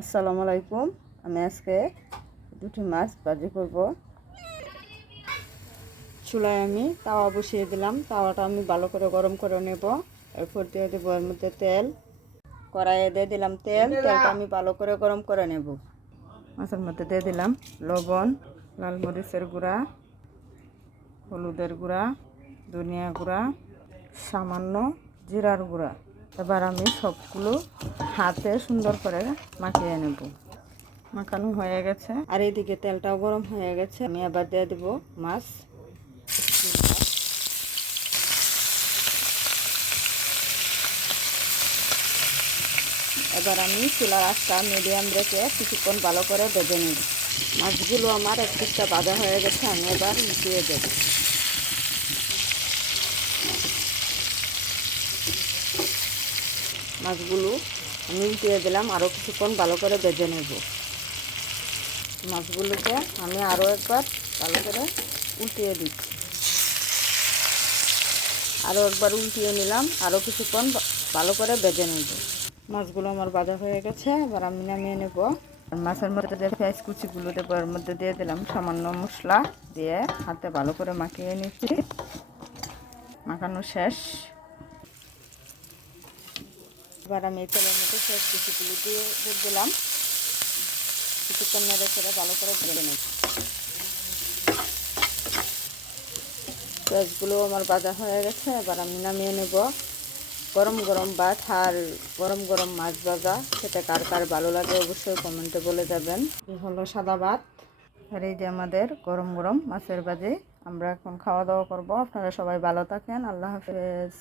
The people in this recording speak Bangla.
আসসালামু আলাইকুম। আমি আজকে দুটি মাছ ভাজি করব। চুলায় আমি তাওয়া বসিয়ে দিলাম। তাওয়াটা আমি ভালো করে গরম করে নেব। এরপর দিয়ে দেবো এর মধ্যে তেল। কড়াইয়ে দিয়ে দিলাম তেলটা আমি ভালো করে গরম করে নেব। মাছের মধ্যে দিয়ে দিলাম লবণ, লাল মরিচের গুঁড়া, হলুদের গুঁড়া, ধনিয়া গুঁড়া, সামান্য জিরার গুঁড়া। এবার আমি সবগুলো হাতে সুন্দর করে মাখিয়ে নেব। মাখানো হয়ে গেছে আর এইদিকে তেলটাও গরম হয়ে গেছে। আমি আবার দিয়ে দেব মাছ। এবার আমি চুলার আঁচটা মিডিয়াম রেখে কিছুক্ষণ ভালো করে ভেজে নেব। মাছগুলো আমার এক পিসটা ভাজা হয়ে গেছে। আমি এবার মিশিয়ে দেব। মাছগুলো আমি উল্টিয়ে দিলাম, আরও কিছুক্ষণ ভালো করে ভেজে নেব। মাছগুলোকে আমি আরও একবার ভালো করে উল্টিয়ে দিচ্ছি। আরও একবার উল্টিয়ে নিলাম, আরও কিছুক্ষণ ভালো করে ভেজে নেব। মাছগুলো আমার ভাজা হয়ে গেছে, এবার আমি নামিয়ে নেব। মাছের মধ্যে যে পেঁয়াজ কুচিগুলো দেবো এর মধ্যে দিয়ে দিলাম সামান্য মশলা দিয়ে হাতে ভালো করে মাখিয়ে নিচ্ছি। মাখানো শেষ। এবার আমি তেলের মধ্যে পেঁয়াজ কুচিগুলো দিয়ে দিলাম। কিছুক্ষণ নেড়ে চেড়ে ভালো করে ভেজে নেব। পেঁয়াজগুলো আমার ভাজা হয়ে গেছে, এবার আমি নামিয়ে নেব। গরম গরম ভাত আর গরম গরম মাছ ভাজা খেতে কার কার ভালো লাগে অবশ্যই কমেন্টে বলে যাবেন। এই হলো সাদা ভাত আর এই যে আমাদের গরম গরম মাছের ভাজি। আমরা এখন খাওয়া দাওয়া করব। আপনারা সবাই ভালো থাকেন। আল্লাহ হাফেজ।